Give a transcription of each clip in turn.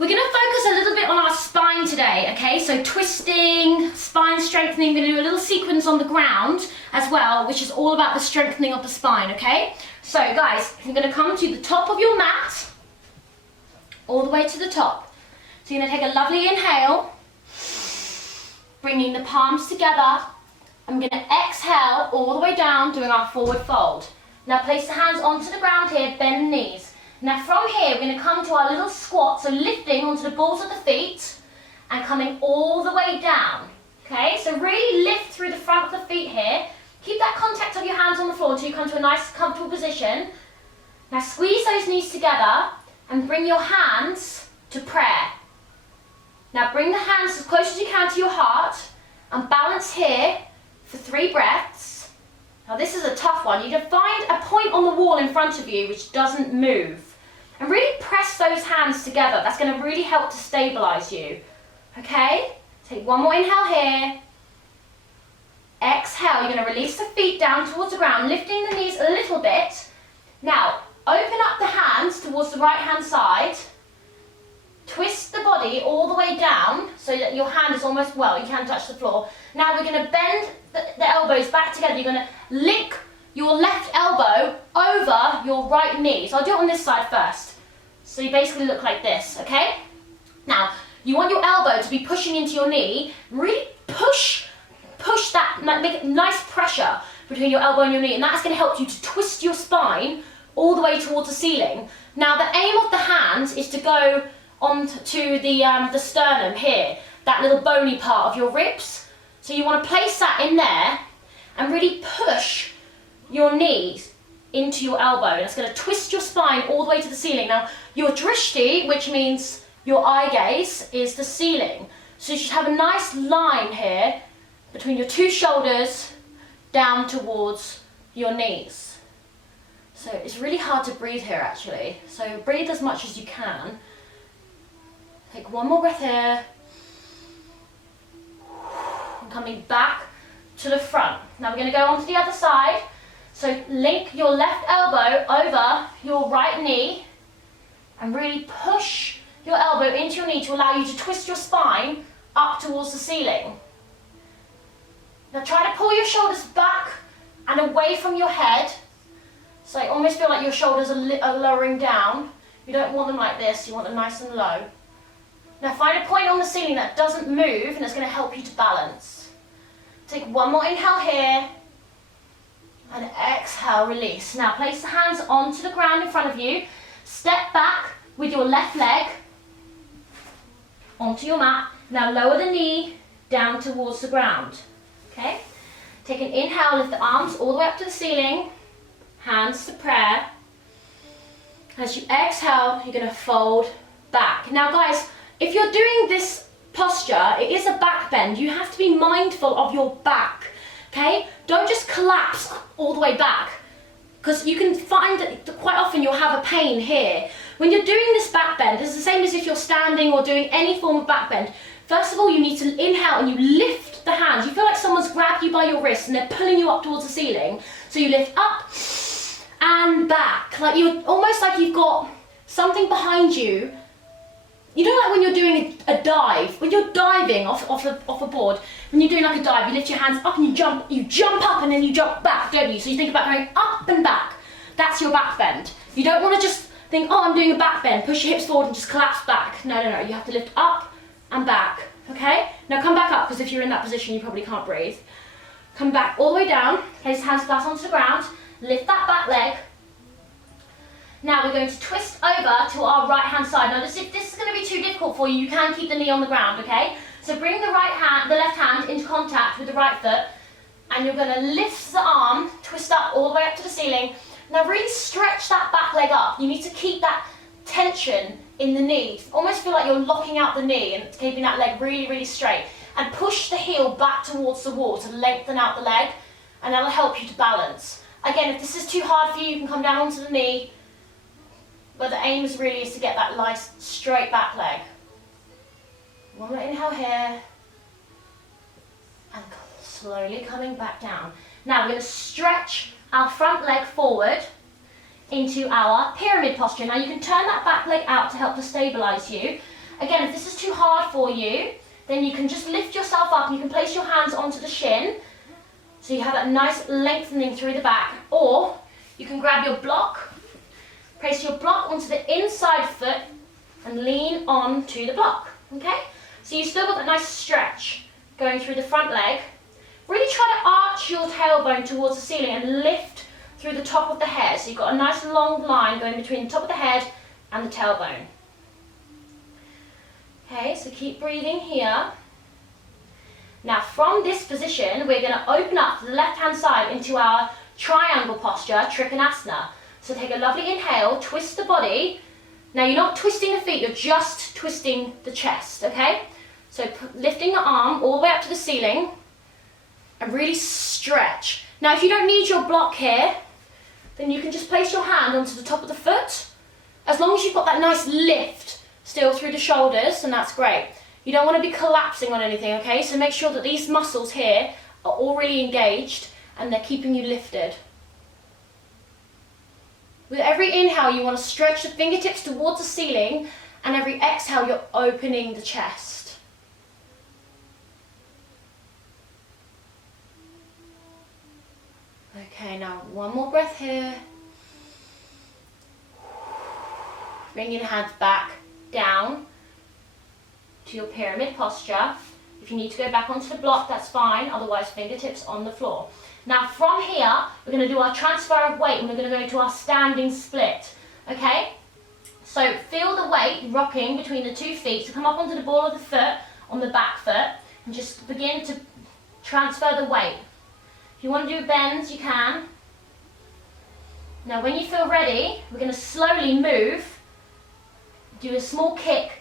We're going to focus a little bit on our spine today, okay? So twisting, spine strengthening. We're going to do a little sequence on the ground as well, which is all about the strengthening of the spine, okay? So guys, you're going to come to the top of your mat, all the way to the top. So you're going to take a lovely inhale, bringing the palms together. I'm going to exhale all the way down, doing our forward fold. Now place the hands onto the ground here, bend the knees. Now from here, we're going to come to our little squat, so lifting onto the balls of the feet and coming all the way down. Okay, so really lift through the front of the feet here. Keep that contact of your hands on the floor until you come to a nice comfortable position. Now squeeze those knees together and bring your hands to prayer. Now bring the hands as close as you can to your heart and balance here for 3 breaths. Now this is a tough one. You can find a point on the wall in front of you which doesn't move. And really press those hands together. That's going to really help to stabilize you. Okay? Take one more inhale here. Exhale. You're going to release the feet down towards the ground, lifting the knees a little bit. Now, open up the hands towards the right hand side. Twist the body all the way down so that your hand is almost, well, you can touch the floor. Now we're going to bend the elbows back together. You're going to link your left elbow over your right knee. So I'll do it on this side first. So you basically look like this, okay? Now, you want your elbow to be pushing into your knee. Really push that, make nice pressure between your elbow and your knee, and that's going to help you to twist your spine all the way towards the ceiling. Now, the aim of the hands is to go onto the sternum here, that little bony part of your ribs. So you want to place that in there and really push your knees into your elbow. That's going to twist your spine all the way to the ceiling. Now, your drishti, which means your eye gaze, is the ceiling. So you should have a nice line here between your 2 shoulders down towards your knees. So it's really hard to breathe here actually. So breathe as much as you can. Take one more breath here. And coming back to the front. Now we're going to go on to the other side. So link your left elbow over your right knee and really push your elbow into your knee to allow you to twist your spine up towards the ceiling. Now try to pull your shoulders back and away from your head. So you almost feel like your shoulders are lowering down. You don't want them like this, you want them nice and low. Now find a point on the ceiling that doesn't move and it's going to help you to balance. Take one more inhale here. And exhale, release. Now place the hands onto the ground in front of you. Step back with your left leg onto your mat. Now lower the knee down towards the ground. Okay? Take an inhale, lift the arms all the way up to the ceiling. Hands to prayer. As you exhale, you're going to fold back. Now guys, if you're doing this posture, it is a back bend. You have to be mindful of your back. Okay? Don't just collapse all the way back, because you can find that quite often you'll have a pain here. When you're doing this back bend, it's the same as if you're standing or doing any form of back bend. First of all, you need to inhale and you lift the hands. You feel like someone's grabbed you by your wrist and they're pulling you up towards the ceiling. So you lift up and back, like almost like you've got something behind you. You know, like when you're doing a dive, when you're diving off a board, when you're doing like a dive, you lift your hands up and you jump up and then you jump back, don't you? So you think about going up and back. That's your back bend. You don't want to just think, oh, I'm doing a back bend, push your hips forward and just collapse back. No, you have to lift up and back, okay? Now come back up, because if you're in that position, you probably can't breathe. Come back all the way down, place hands flat onto the ground, lift that back leg. Now we're going to twist over to our right hand side. Now if this is going to be too difficult for you, you can keep the knee on the ground, okay? So bring the left hand into contact with the right foot, and you're going to lift the arm, twist up all the way up to the ceiling. Now really stretch that back leg up. You need to keep that tension in the knee. Almost feel like you're locking out the knee and keeping that leg really, really straight. And push the heel back towards the wall to lengthen out the leg, and that'll help you to balance. Again, if this is too hard for you, you can come down onto the knee. But the aim is really to get that nice straight back leg. One more inhale here. And slowly coming back down. Now we're going to stretch our front leg forward into our pyramid posture. Now you can turn that back leg out to help to stabilize you. Again, if this is too hard for you, then you can just lift yourself up and you can place your hands onto the shin. So you have that nice lengthening through the back. Or you can grab your block, place your block onto the inside foot and lean on to the block, okay? So you've still got that nice stretch going through the front leg. Really try to arch your tailbone towards the ceiling and lift through the top of the head. So you've got a nice long line going between the top of the head and the tailbone. Okay, so keep breathing here. Now from this position, we're going to open up to the left-hand side into our triangle posture, Trikonasana. So take a lovely inhale, twist the body. Now you're not twisting the feet, you're just twisting the chest, okay? So lifting the arm all the way up to the ceiling and really stretch. Now if you don't need your block here, then you can just place your hand onto the top of the foot. As long as you've got that nice lift still through the shoulders, and that's great. You don't want to be collapsing on anything, okay? So make sure that these muscles here are all really engaged and they're keeping you lifted. With every inhale, you want to stretch the fingertips towards the ceiling, and every exhale, you're opening the chest. Okay, now one more breath here. Bring your hands back down to your pyramid posture. If you need to go back onto the block, that's fine, otherwise fingertips on the floor. Now from here, we're going to do our transfer of weight and we're going to go into our standing split, okay? So feel the weight rocking between the 2 feet, so come up onto the ball of the foot, on the back foot, and just begin to transfer the weight. If you want to do bends, you can. Now when you feel ready, we're going to slowly move, do a small kick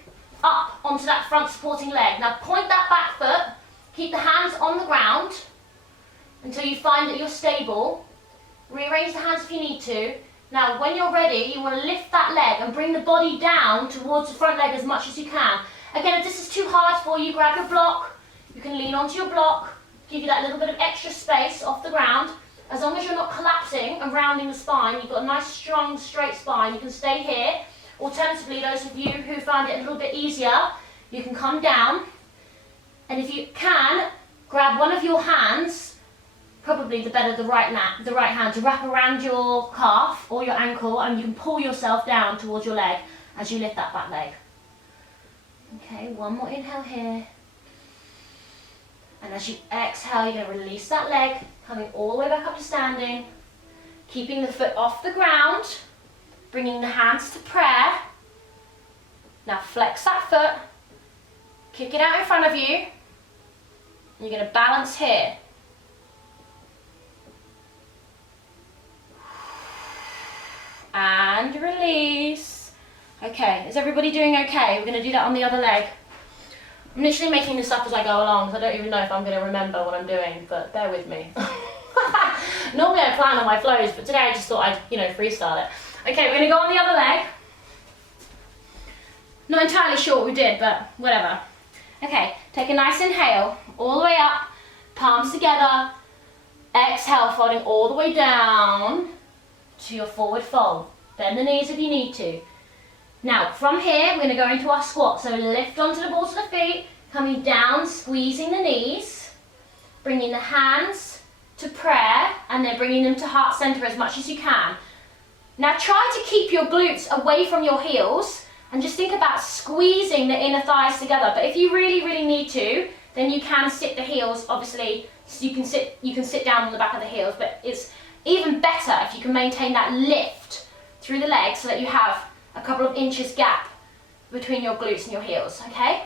up onto that front supporting leg. Now point that back foot, keep the hands on the ground until you find that you're stable. Rearrange the hands if you need to. Now when you're ready, you want to lift that leg and bring the body down towards the front leg as much as you can. Again, if this is too hard for you, grab your block. You can lean onto your block, give you that little bit of extra space off the ground. As long as you're not collapsing and rounding the spine, you've got a nice strong straight spine, you can stay here. Alternatively, those of you who find it a little bit easier, you can come down, and if you can, grab one of your hands, probably the right hand, to wrap around your calf or your ankle, and you can pull yourself down towards your leg as you lift that back leg. Okay, one more inhale here. And as you exhale, you're going to release that leg, coming all the way back up to standing, keeping the foot off the ground, bringing the hands to prayer. Now flex that foot, kick it out in front of you, and you're going to balance here. And release. Okay, is everybody doing okay? We're going to do that on the other leg. I'm literally making this up as I go along, so I don't even know if I'm going to remember what I'm doing, but bear with me. Normally I plan on my flows, but today I just thought I'd, freestyle it. Okay, we're going to go on the other leg. Not entirely sure what we did, but whatever. Okay, take a nice inhale, all the way up, palms together. Exhale, folding all the way down to your forward fold. Bend the knees if you need to. Now, from here, we're going to go into our squat. So lift onto the balls of the feet, coming down, squeezing the knees, bringing the hands to prayer, and then bringing them to heart center as much as you can. Now try to keep your glutes away from your heels and just think about squeezing the inner thighs together. But if you really, really need to, then you can sit the heels, obviously, so you can sit down on the back of the heels, but it's even better if you can maintain that lift through the legs so that you have a couple of inches gap between your glutes and your heels, okay?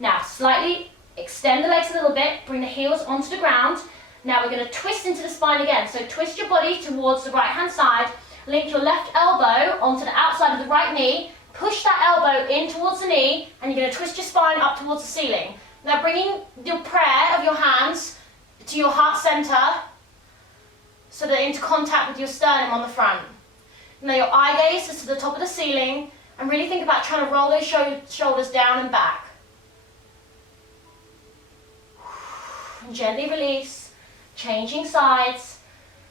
Now slightly extend the legs a little bit, bring the heels onto the ground. Now we're going to twist into the spine again. So twist your body towards the right hand side, link your left elbow onto the outside of the right knee, push that elbow in towards the knee, and you're going to twist your spine up towards the ceiling. Now bringing your prayer of your hands to your heart center so they're into contact with your sternum on the front. Now your eye gaze is to the top of the ceiling, and really think about trying to roll those shoulders down and back. And gently release, changing sides.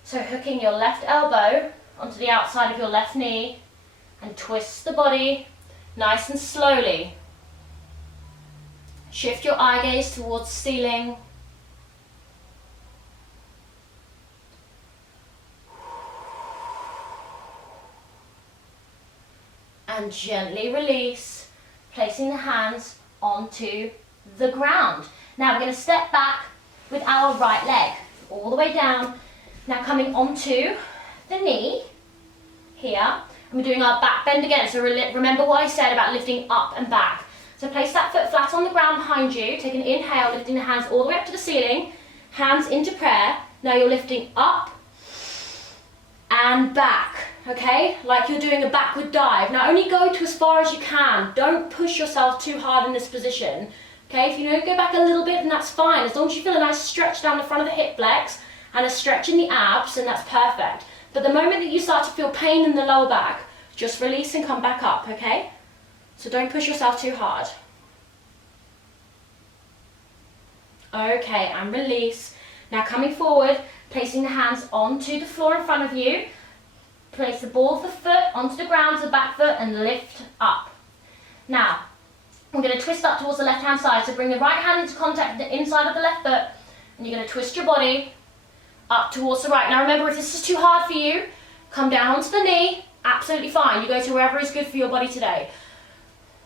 So hooking your left elbow onto the outside of your left knee and twist the body nice and slowly. Shift your eye gaze towards the ceiling. And gently release, placing the hands onto the ground. Now we're going to step back with our right leg, all the way down. Now coming onto the knee, here, and we're doing our back bend again. So remember what I said about lifting up and back. So place that foot flat on the ground behind you, take an inhale, lifting the hands all the way up to the ceiling, hands into prayer. Now you're lifting up and back, okay? Like you're doing a backward dive. Now only go to as far as you can. Don't push yourself too hard in this position, okay? If you know, go back a little bit, then that's fine. As long as you feel a nice stretch down the front of the hip flex and a stretch in the abs, then that's perfect. But the moment that you start to feel pain in the lower back, just release and come back up, okay? So don't push yourself too hard. Okay, and release. Now coming forward, placing the hands onto the floor in front of you. Place the ball of the foot onto the ground to the back foot and lift up. Now, we're going to twist up towards the left hand side. So bring the right hand into contact with the inside of the left foot, and you're going to twist your body up towards the right. Now remember, if this is too hard for you, come down onto the knee, absolutely fine. You go to wherever is good for your body today.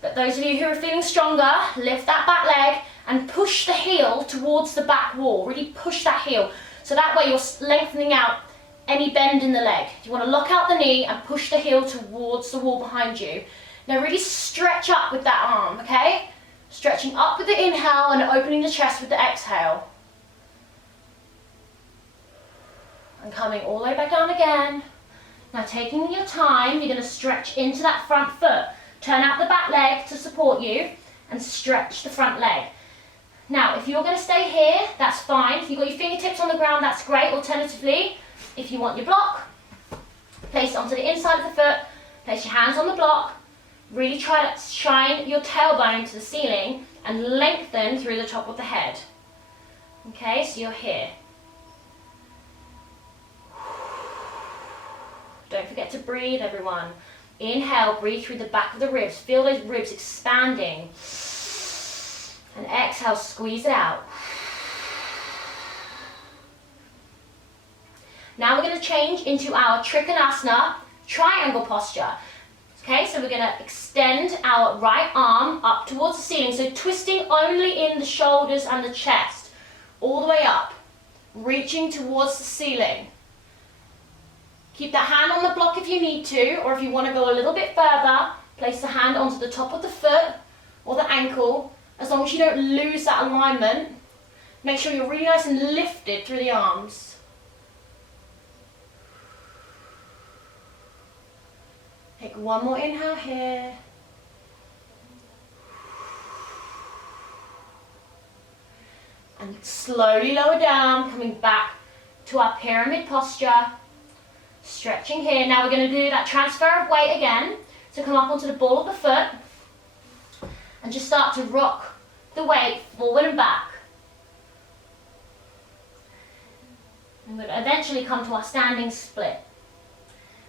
But those of you who are feeling stronger, lift that back leg and push the heel towards the back wall. Really push that heel. So that way you're lengthening out any bend in the leg. You want to lock out the knee and push the heel towards the wall behind you. Now really stretch up with that arm, okay? Stretching up with the inhale and opening the chest with the exhale. And coming all the way back down again. Now taking your time, you're going to stretch into that front foot. Turn out the back leg to support you and stretch the front leg. Now, if you're going to stay here, that's fine. If you've got your fingertips on the ground, that's great. Alternatively, if you want your block, place it onto the inside of the foot, place your hands on the block, really try to shine your tailbone to the ceiling and lengthen through the top of the head. Okay, so you're here. Don't forget to breathe, everyone. Inhale, breathe through the back of the ribs. Feel those ribs expanding. And exhale, squeeze it out. Now we're going to change into our Trikonasana triangle posture. Okay, so we're going to extend our right arm up towards the ceiling. So twisting only in the shoulders and the chest. All the way up. Reaching towards the ceiling. Keep that hand on the block if you need to, or if you want to go a little bit further, place the hand onto the top of the foot or the ankle. As long as you don't lose that alignment, make sure you're really nice and lifted through the arms. Take one more inhale here. And slowly lower down, coming back to our pyramid posture. Stretching here. Now we're going to do that transfer of weight again. So come up onto the ball of the foot and just start to rock the weight forward and back. And we'll eventually come to our standing split.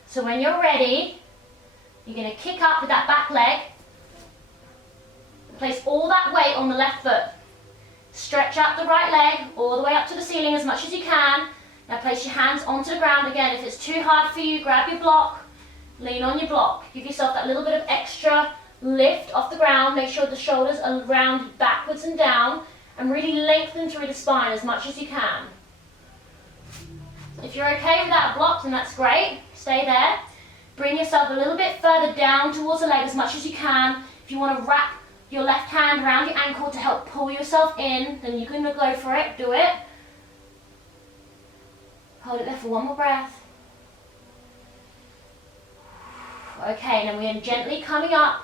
So when you're ready, you're going to kick up with that back leg. Place all that weight on the left foot. Stretch out the right leg all the way up to the ceiling as much as you can. Now place your hands onto the ground again. If it's too hard for you, grab your block, lean on your block. Give yourself that little bit of extra lift off the ground. Make sure the shoulders are rounded backwards and down, and really lengthen through the spine as much as you can. If you're okay with that block, then that's great. Stay there. Bring yourself a little bit further down towards the leg as much as you can. If you want to wrap your left hand around your ankle to help pull yourself in, then you can go for it. Do it. Hold it there for one more breath. Okay, now we're gently coming up,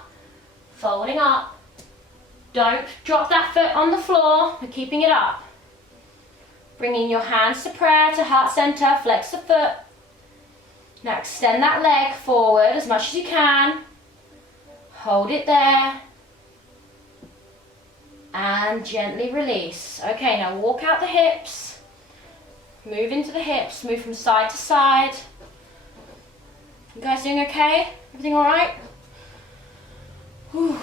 folding up. Don't drop that foot on the floor, we're keeping it up. Bringing your hands to prayer, to heart center, flex the foot. Now extend that leg forward as much as you can. Hold it there. And gently release. Okay, now walk out the hips. Move into the hips, move from side to side. You guys doing okay? Everything all right? Whew.